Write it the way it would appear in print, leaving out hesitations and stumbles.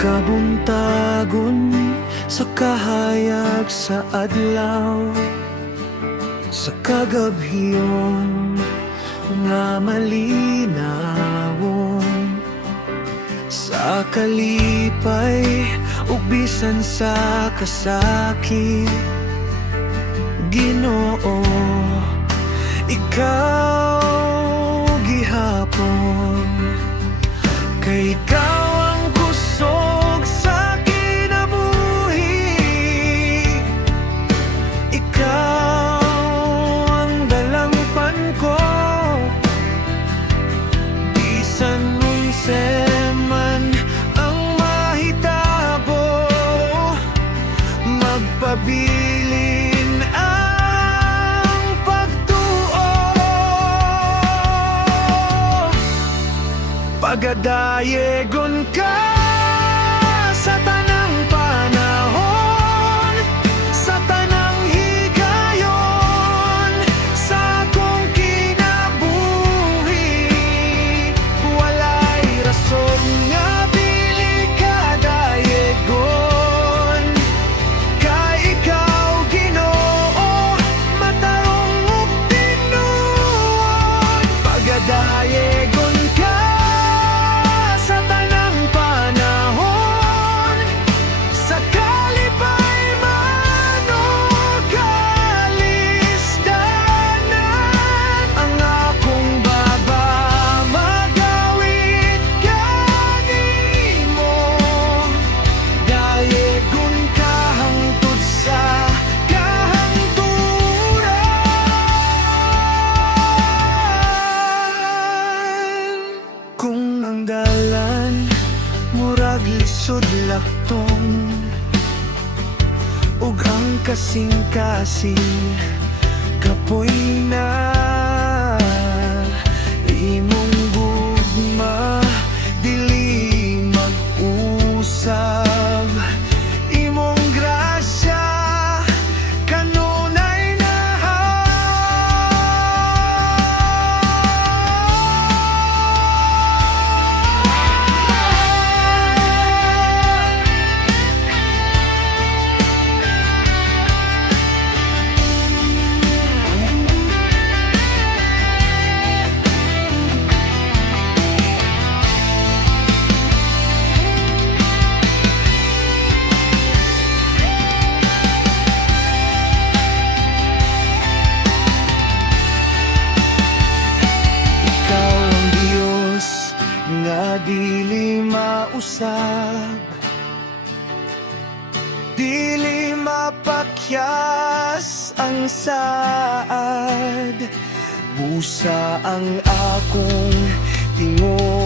Kabuntagon sa kahayag sa adlaw, sa kagabhiyon nga malinawon, sa kalipay ug bisan sa kasakit. Ginoo, ikaw gihapon, kay ikaw ang kusog sa kinabuhi. Ikaw ang dalangpan ko, bisan unse man ang mahitabo. Magpabilin ang pagtuo, pagadayegon ka sa tanang panahon, sa tanang higayon, sa akong kinabuhi. Walay rason nga dili ka dayegon, kay ikaw Ginoo matarong ug tinuod. Pagadayegon ka sa tanang panahon, sa kalipay man o kalisdanan. Ang akong baba magawid kanimo, dayegon ka hangtod sa kahangturan. Kung ang dalan murag lisod laktong, ug ang kasing-kasing kapoy na, imong gugma dili mag-usab. Imong grasya kanunay nga dili mausab, dili mapakyas ang saad. Busa ang akong tingon,